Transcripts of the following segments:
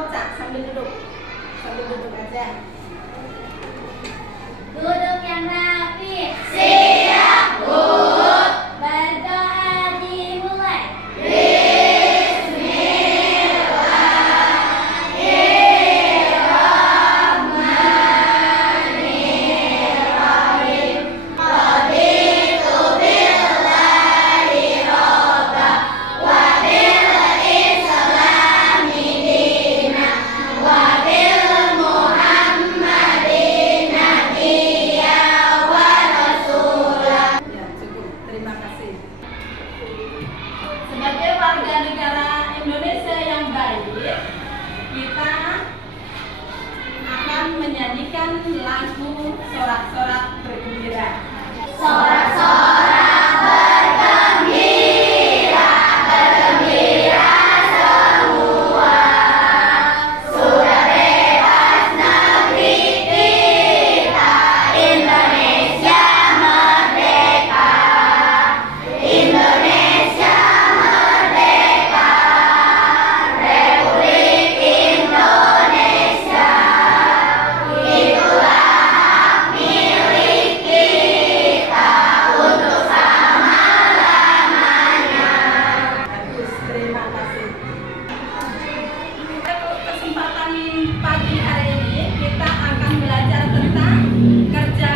kocak sambil duduk aja. Duduk yang rapi. Siap, Bu. Berdoa dimulai. Bismillahirrahmanirrahim. Raditu billahi robba wa bil islami dina wa bil muhammadin nabiyya wa rasulah. Ya, cukup. Terima kasih. Sebagai warga negara Indonesia yang baik, kita akan menyanyikan lagu sorak-sorak bergembira. Sorak-sorak bergembira, bergembira semua. Sudah bebas negeri kita, Indonesia merdeka. Indonesia merdeka, Republik Indonesia. Itulah hak milik kita untuk selama-lamanya. Bagus, terima kasih. Kesempatan pagi hari ini kita akan belajar tentang kerja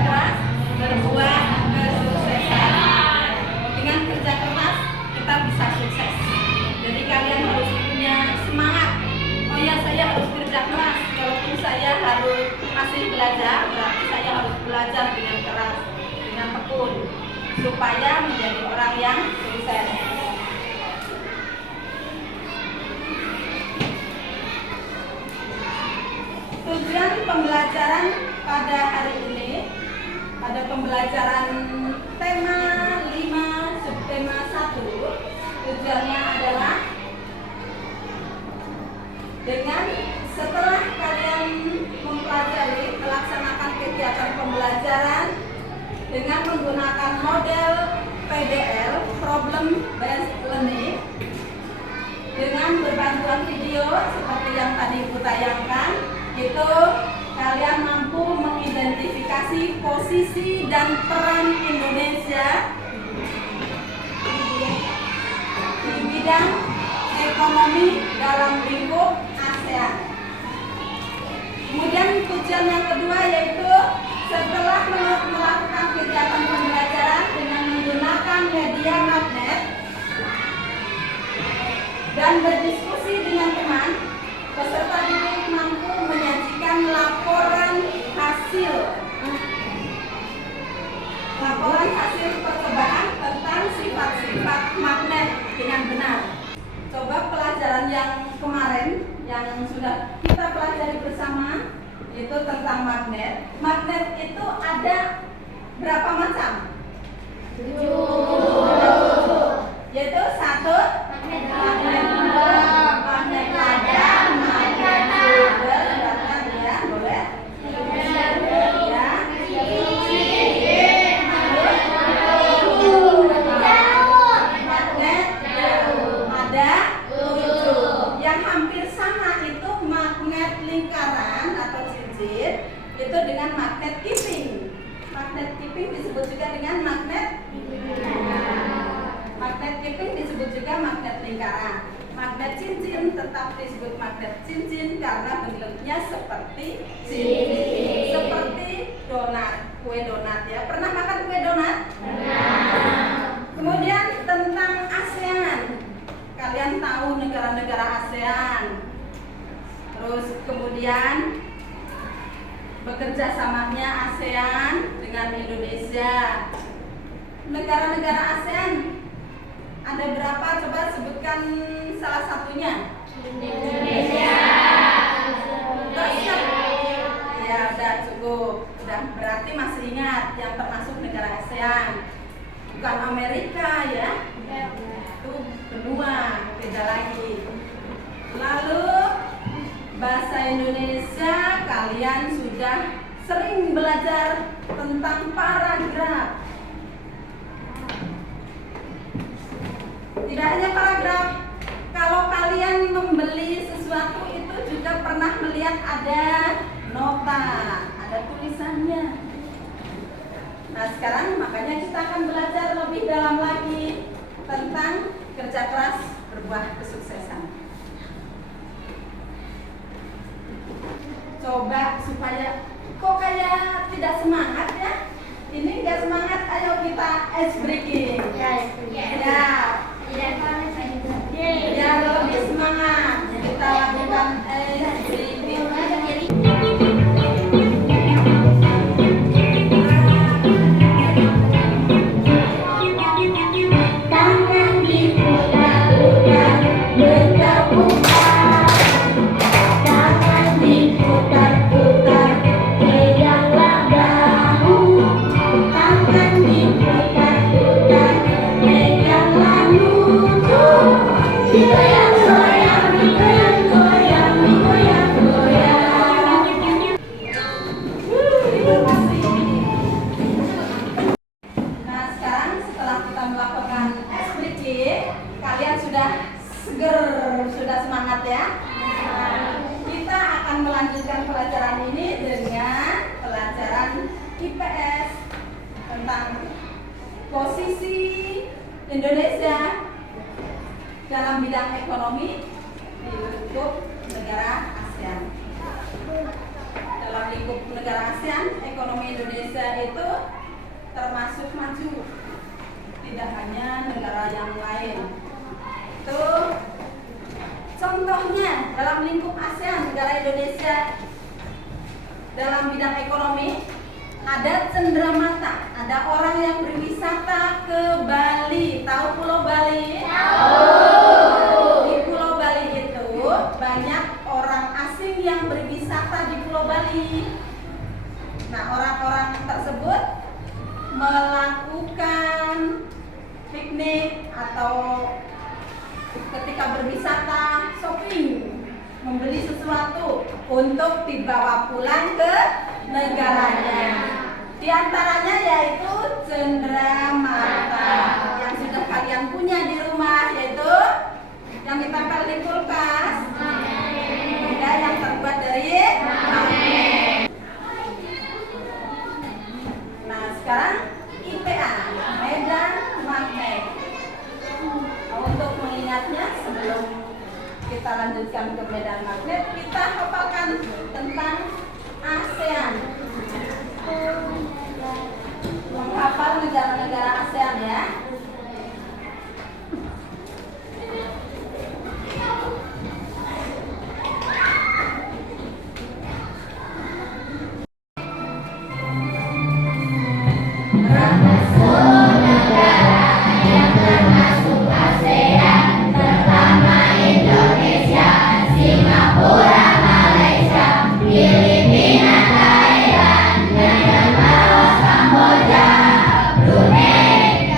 keras berbuah kesuksesan. Dengan kerja keras kita bisa sukses. Jadi kalian harus punya semangat. Oh ya, saya harus kerja keras. Walaupun saya harus masih belajar, berarti saya harus belajar dengan keras, dengan tekun, supaya menjadi orang yang sukses. Tujuan pembelajaran pada hari ini, pada pembelajaran tema 5 subtema 1, tujuannya adalah dengan setelah kalian melaksanakan kegiatan pembelajaran dengan menggunakan model PBL, Problem Based Learning, dengan berbantuan video seperti yang tadi Ibu tayangkan, itu kalian mampu mengidentifikasi posisi dan peran Indonesia di bidang ekonomi dalam lingkup ASEAN. Kemudian tujuan yang kedua yaitu setelah melakukan kegiatan pembelajaran dengan menggunakan media magnet dan berdiskusi dengan teman, peserta didik mampu menyajikan laporan hasil percobaan tentang sifat-sifat magnet dengan benar. Coba pelajaran yang kemarin yang sudah kita pelajari bersama itu tentang magnet. Magnet itu ada berapa macam? 7. Yaitu 1 magnet bola, magnet lada, magnet sumber, silakan ya, boleh. Ya. Magnet ada 7. Yang hampir sama itu magnet lingkaran atau cincin, itu dengan magnet keeping. Magnet keeping disebut juga dengan magnet keeping disebut juga magnet lingkaran. Magnet cincin tetap disebut magnet cincin karena bentuknya seperti cincin, seperti donat, kue donat ya. Pernah makan kue donat? Kemudian tentang ASEAN, kalian tahu negara-negara ASEAN. Terus kemudian bekerja samanya ASEAN dengan Indonesia. Negara-negara ASEAN ada berapa? Coba sebutkan salah satunya. Indonesia. Ya, udah cukup. Udah berarti masih ingat yang termasuk negara ASEAN. Bukan Amerika ya. Itu benua, beda lagi. Lalu bahasa Indonesia kalian sudah sering belajar tentang paragraf. Tidak hanya paragraf, kalau kalian kemudian ada nota, ada tulisannya. Nah sekarang makanya kita akan belajar lebih dalam lagi tentang kerja keras berbuah kesuksesan. Coba supaya kok kayak tidak semangat ya? Ini enggak semangat, ayo kita ice breaking. Ya. Biar lebih semangat kita lakukan ice breaking. Tangan diputar-putar, bertepuk-tepuk. Tangan diputar-putar, peganglah bahu. Tangan diputar-putar, peganglah lutut. Digoyang-goyang, digoyang-goyang, digoyang-goyang. Nah sekarang setelah kita melakukan ice breaking, kalian sudah seger, sudah semangat ya. Kita akan melanjutkan pelajaran ini dengan pelajaran IPS tentang posisi Indonesia dalam bidang ekonomi di lingkup negara ASEAN. Dalam lingkup negara ASEAN, ekonomi Indonesia itu termasuk maju, tidak hanya negara yang lain. Itu contohnya dalam lingkup ASEAN, negara Indonesia dalam bidang ekonomi ada cenderamata, ada orang yang berwisata ke Bali. Tahu Pulau Bali? Di Pulau Bali itu banyak orang asing yang berwisata di Pulau Bali. Nah, orang-orang tersebut melakukan piknik atau ketika berwisata shopping, membeli sesuatu untuk dibawa pulang ke negaranya. Di antaranya yaitu cenderamata yang sudah kalian punya di rumah, yaitu yang ditempel di kulkas, ada yang terbuat dari magnet. Nah sekarang IPA, medan magnet. Nah, untuk mengingatnya sebelum kita lanjutkan ke medan magnet, kita hafalkan tentang ASEAN. Menghafal negara-negara ASEAN ya. Kamboja, Brunei,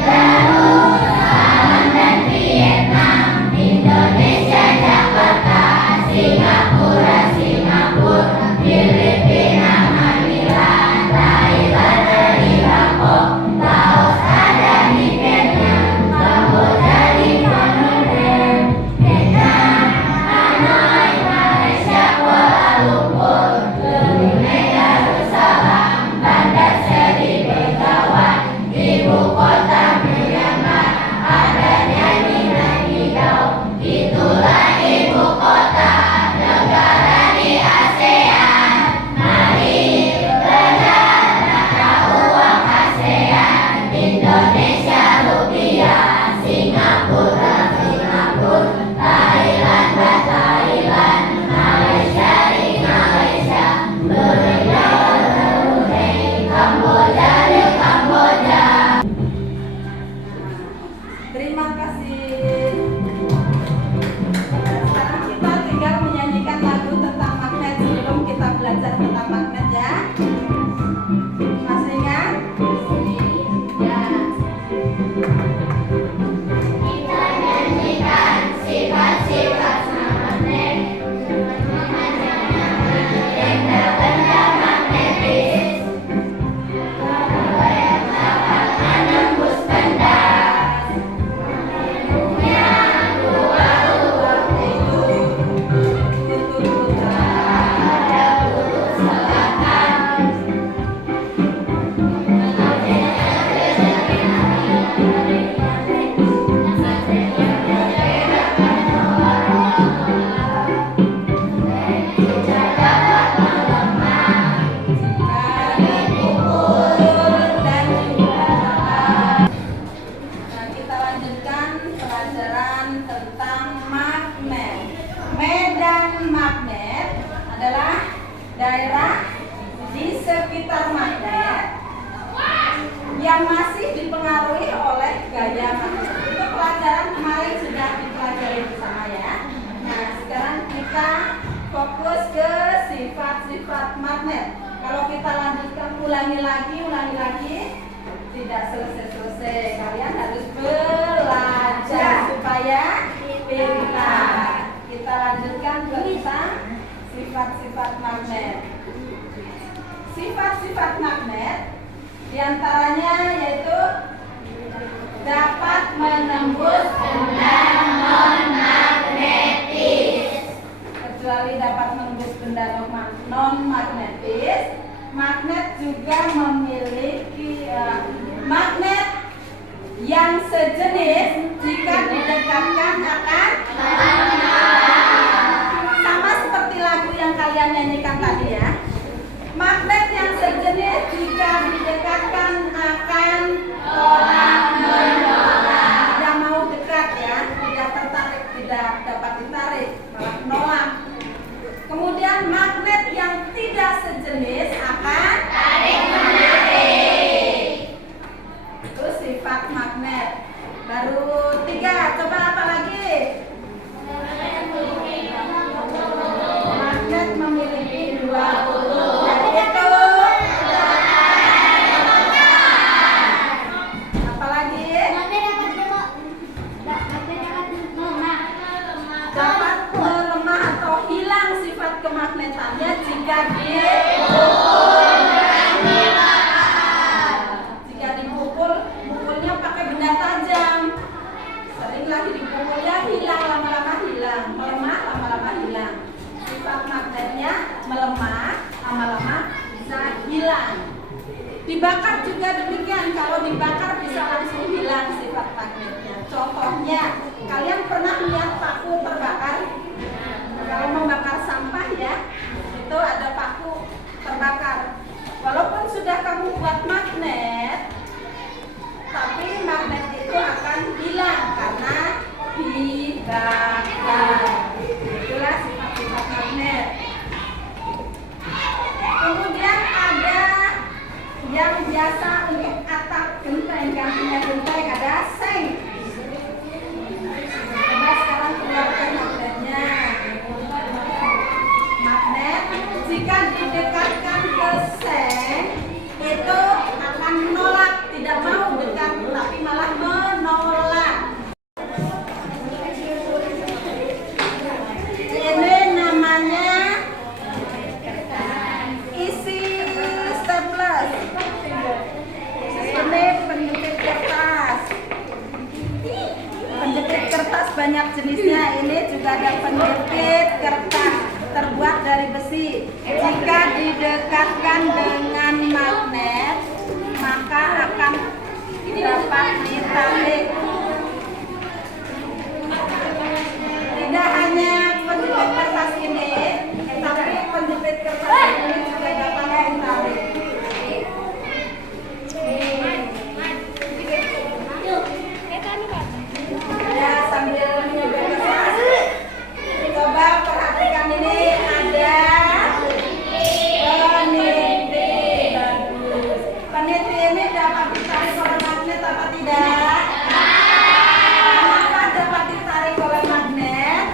ulangi lagi. Tidak selesai-selesai. Kalian harus belajar supaya pintar. Kita lanjutkan tentang sifat-sifat magnet. Sifat-sifat magnet diantaranya yaitu dapat menembus benda non-magnetis. Kecuali dapat menembus benda non-magnetis, magnet juga memiliki magnet yang sejenis jika didekatkan akan sama seperti lagu yang kalian nyanyikan tadi ya. Magnet yang sejenis jika didekatkan akan tolak menolak. Tidak mau dekat ya, tidak tertarik, tidak dapat ditarik, malah menolak. Kemudian magnet yang tidak sejenis akan tarik menarik. Itu sifat magnet. Baru 3, coba apa lagi? Magnet memiliki 2 kutub. Kemagnetannya jika dipukul, mukulnya pakai benda tajam. Sering lagi dipukulnya hilang, lama-lama hilang, melemah, lama-lama hilang. Sifat magnetnya melemah, lama-lama bisa hilang. Dibakar juga demikian, kalau dibakar bisa langsung hilang sifat magnetnya. Contohnya, kalian pernah lihat paku terbakar? Kalau membakar sampah ya, itu ada paku terbakar. Walaupun sudah kamu buat magnet, tapi magnet itu akan hilang karena dibakar. Itulah sifat-sifat magnet. Kemudian ada yang biasa untuk atap genteng, gantinya genteng ada seng. Coba sekarang keluarkan magnetnya. Magnet jika didekatkan ke seng itu akan menolak, tidak mau dekat tapi malah menolak. Ini namanya isi staples. Ini penjepit kertas. Penjepit kertas banyak jenisnya. Ini juga ada penjepit kertas terbuat dari besi. Jika didekatkan dengan magnet, maka akan dapat ditarik. Tidak hanya penjepit kertas ini, tapi penjepit kertas ini juga dapat ditarik. Ya, sambil menyebut kertas, coba perhatikan ini ada peniti. Bagus. Peniti ini dapat ditarik oleh magnet apa tidak? Kenapa dapat ditarik oleh magnet?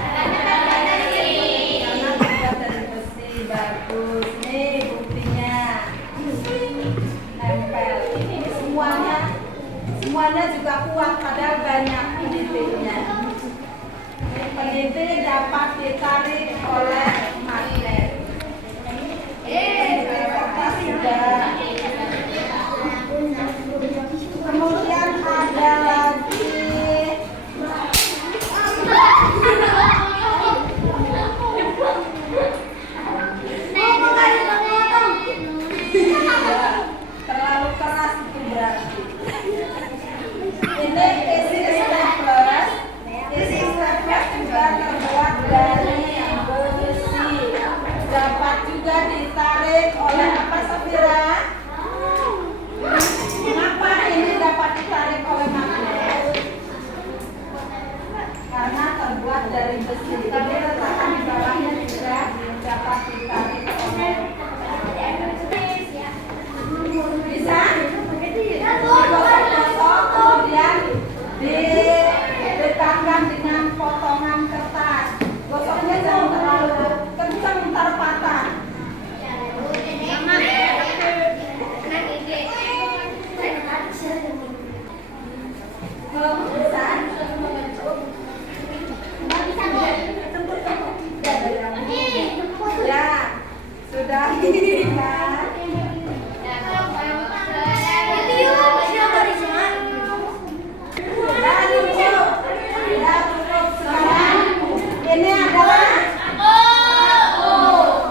Ini adalah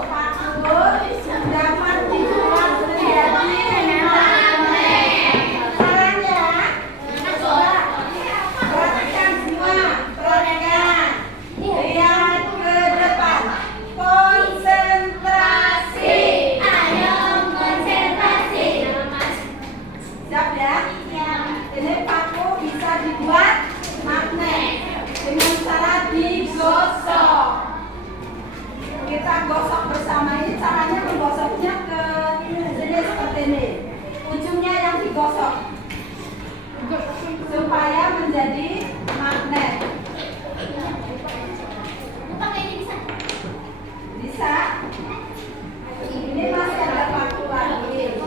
paku dapat dibuat menjadi magnet. Caranya, coba perhatikan semua, perhatikan. Lihat ke depan. Konsentrasi. Ayo konsentrasi. Siap ya? Ini paku bisa dibuat magnet dengan cara digosok. Kita gosok bersama. Ini caranya menggosoknya ke sini seperti ini. Ujungnya yang digosok supaya menjadi magnet. Pakai ini bisa. Bisa? Ini masih ada paku lagi.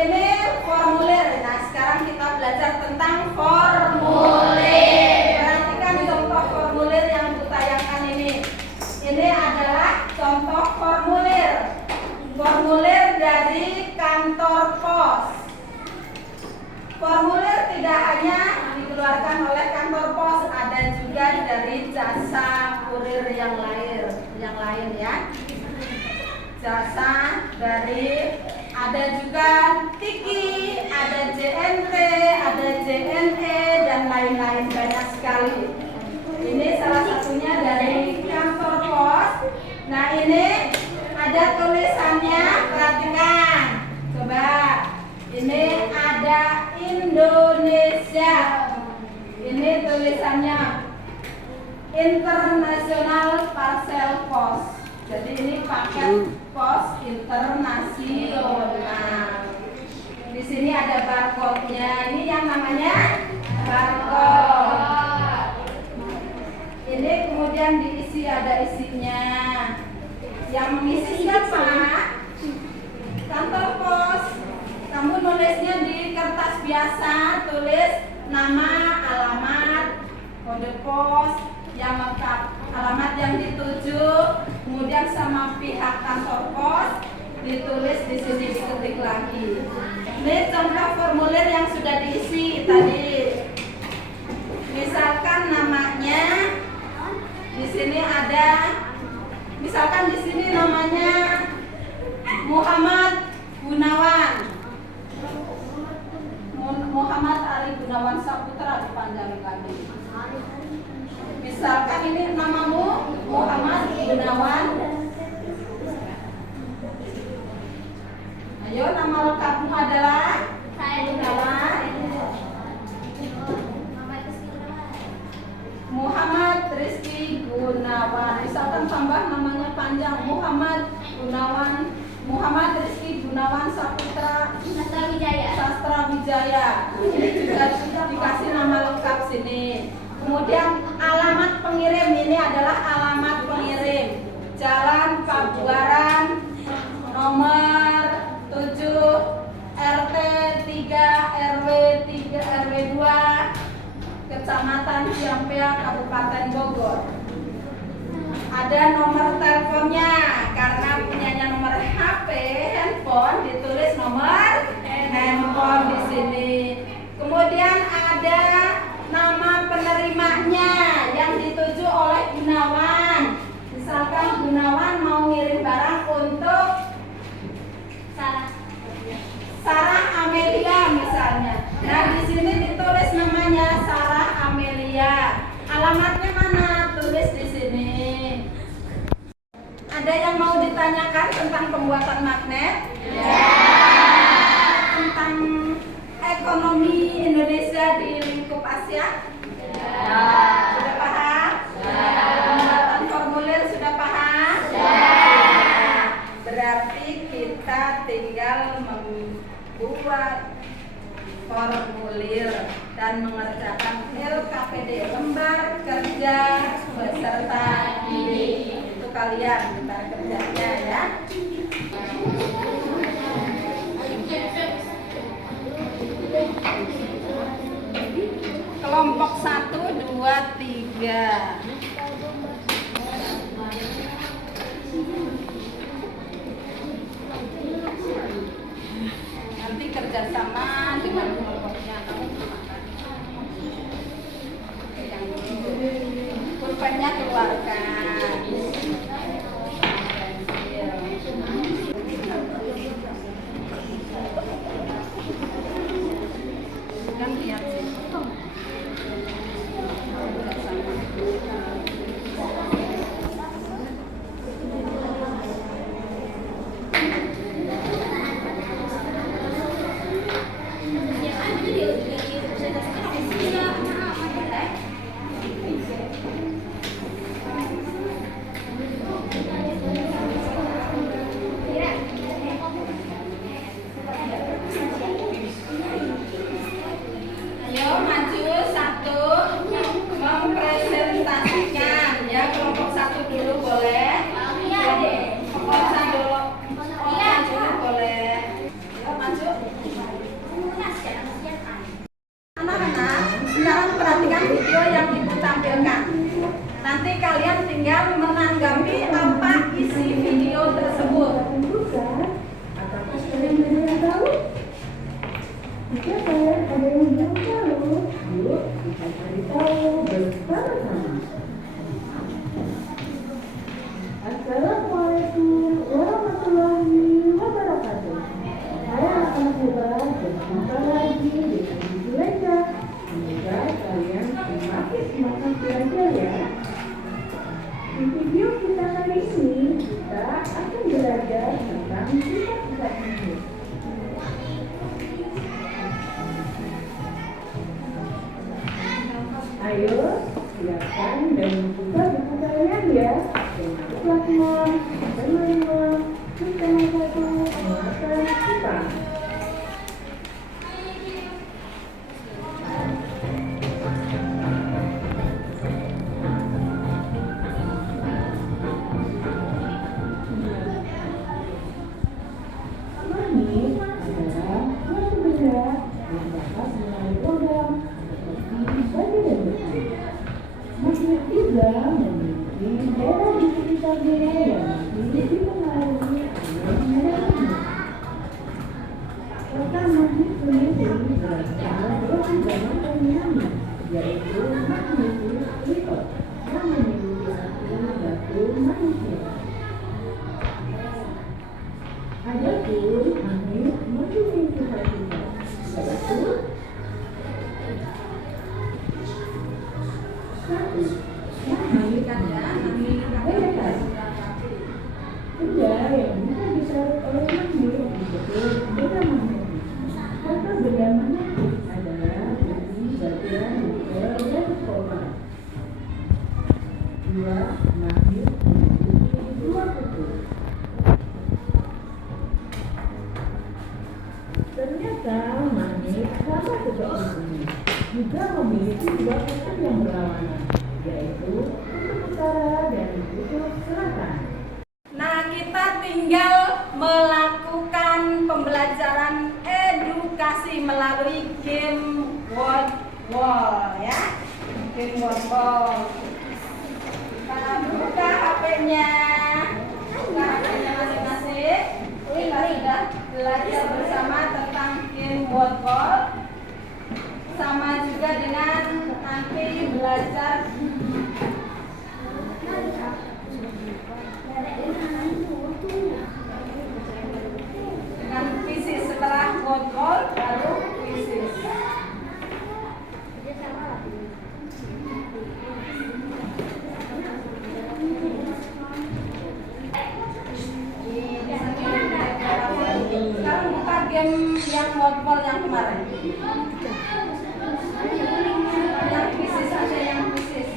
Ini formulir. Nah, sekarang kita belajar tentang formulir. Perhatikan contoh formulir yang kutayangkan ini. Ini adalah contoh formulir. Formulir dari kantor pos. Formulir tidak hanya dikeluarkan oleh kantor pos, ada juga dari jasa kurir yang lain ya. Jasa dari ada juga Tiki, ada JNT, ada JNE dan lain-lain, banyak sekali. Ini salah satunya dari kantor pos. Nah, ini ada tulisannya, perhatikan. Coba. Ini ada Indonesia. Ini tulisannya International Parcel Post. Jadi ini paket pos internasional. Di sini ada barcode-nya. Ini yang namanya barcode. Ini kemudian diisi, ada isinya. Yang mengisi siapa? Kantor pos. Kamu nulisnya di kertas biasa, tulis nama, alamat, kode pos yang lengkap, alamat yang dituju, kemudian sama pihak kantor pos ditulis di sini, diketik lagi. Ini contoh formulir yang sudah diisi tadi. Misalkan namanya di sini ada, misalkan di sini namanya Muhammad Gunawan. Muhammad Ari Gunawan Saputra dipanjangkan. Misalkan ini namamu Muhammad Gunawan. Ayo, nama lengkapmu adalah Gunawan Muhammad Rizky Gunawan. Misalkan tambah namanya panjang, Muhammad Gunawan, Muhammad Rizky Gunawan Saputra Sastra Wijaya. Ini juga sudah dikasih nama lengkap sini. Kemudian alamat pengirim, ini adalah alamat pengirim. Jalan Pabuaran nomor 7 RT 3 RW 3 RW 2 Kecamatan Ciampea Kabupaten Bogor. Ada nomor teleponnya, karena punyanya nomor HP handphone ditulis nomor handphone di sini. Kemudian ada nama penerimanya yang dituju oleh Gunawan. Misalkan Gunawan mau ngirim barang untuk Sarah Amelia misalnya. Nah, di sini ditulis namanya Sarah Amelia. Alamatnya mana? Tulis di sini. Ada yang mau ditanyakan tentang pembuatan magnet? Ya. Tentang ekonomi Indonesia di lingkup Asia? Ya. Sudah paham? Ya. Pembuatan formulir sudah paham? Ya. Berarti kita tinggal membuat formulir dan mengerjakan LKPD, lembar kerja beserta ini. Itu kalian lembar kerjanya ya. Kelompok 1, 2, 3. semuanya keluarkan. Kan lihat sih. Ayo maju satu, mempresentasikan ya, kelompok satu dulu boleh, kelompok satu dulu boleh. Ayo maju. Anak-anak, sekarang perhatikan video yang ibu tampilkan. Nanti kalian tinggal menanggapi apa isi video tersebut. Apakah kalian ada yang tahu? Jika kalian ada yang belum tahu, yuk kita cari tahu bersama-sama. Assalamualaikum warahmatullahi wabarakatuh. Saya akan coba berjumpa lagi dengan Ibu Leca. Semoga kalian semakin semangat belajar ya. Di video kita kali ini, kita akan belajar tentang sifat-sifat hidup. Ayo, silakan dan buka buku kalian ya. Dengan plasma, tema 5, tema 1, muatan kita. Magnet adalah suatu benda yang dapat menarik logam seperti batu dan besi. Magnet juga memiliki daerah di sekitarnya yang masih dipengaruhi oleh medan. Kota magnet sendiri berasal dari zaman Yunani, yaitu magnetis litos yang memiliki arti batu manusia. Adapun magnet mempunyai sifat-sifat yaitu 1. Magnet beda. Benda yang bisa ditarik oleh magnet disebut benda magnetis. Contoh benda magnetis adalah besi, batuan, nikel, dan kobar. 2. Magnet memiliki 2 kutub. Ternyata magnet sama seperti bumi juga memiliki 2 kutub yang berlawanan, yaitu kutub utara dan kutub selatan. Nah, kita tinggal melakukan pembelajaran edukasi melalui game word wall ya. Game word wall. Kita buka HP-nya. Buka HP-nya masing-masing. Kita sudah belajar bersama tentang game word wall. Sama juga dengan nanti belajar dengan Pisces. Setelah word wall baru Pisces. Sekarang buka game yang word wall yang kemarin. Yang Pisces aja, yang Pisces.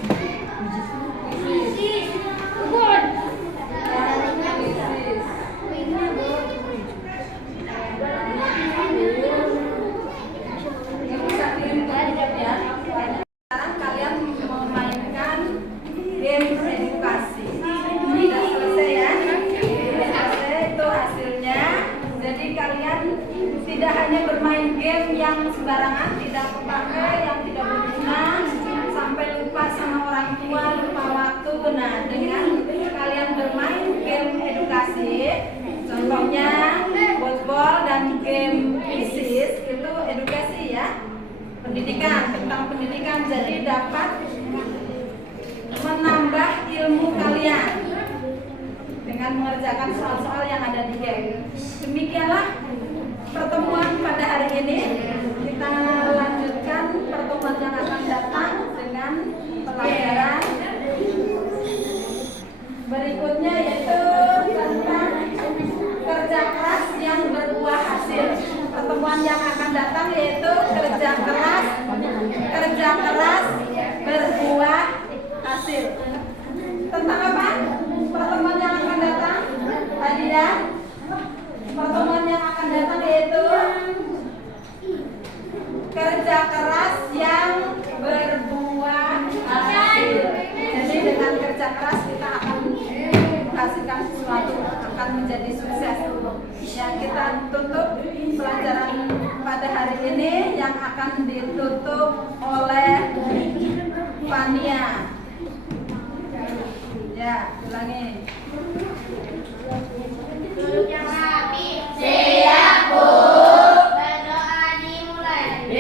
Sekarang kalian memainkan game edukasi. Sudah selesai ya. Sudah selesai, itu hasilnya. Jadi kalian tidak hanya bermain game yang sembarangan, tidak terpakai, yang tidak berguna, sampai lupa sama orang tua, lupa waktu. Nah, dengan kalian bermain game edukasi, contohnya ball dan game Pisces, itu edukasi ya, pendidikan, tentang pendidikan. Jadi dapat menambah mengerjakan soal-soal yang ada di game. Demikianlah pertemuan pada hari ini. Kita lanjutkan pertemuan yang akan datang dengan pelajaran berikutnya, yaitu tentang kerja keras yang berbuah hasil. Pertemuan yang akan datang yaitu kerja keras berbuah hasil. Tentang apa? Pertemuan yang akan datang, hadiah. Pertemuan yang akan datang yaitu kerja keras yang berbuah hasil. Jadi dengan kerja keras kita akan menghasilkan sesuatu, akan menjadi sukses. Yang kita tutup pelajaran pada hari ini yang akan ditutup oleh Fania. Ya, ulangi. Duduk yang rapi. Siap, Bu. Berdoa dimulai.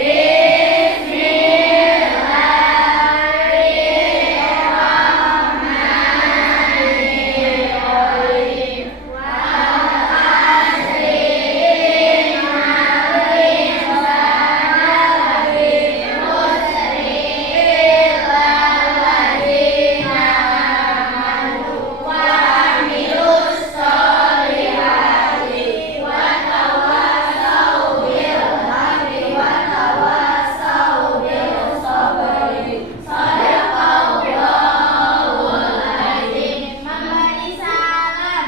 Memberi salam.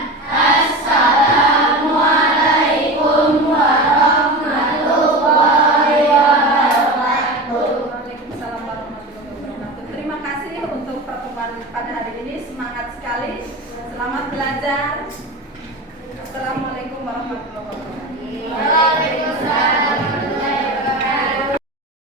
Waalaikumsalam warahmatullahi wabarakatuh. Terima kasih untuk pertemuan pada hari ini. Semangat sekali. Selamat belajar.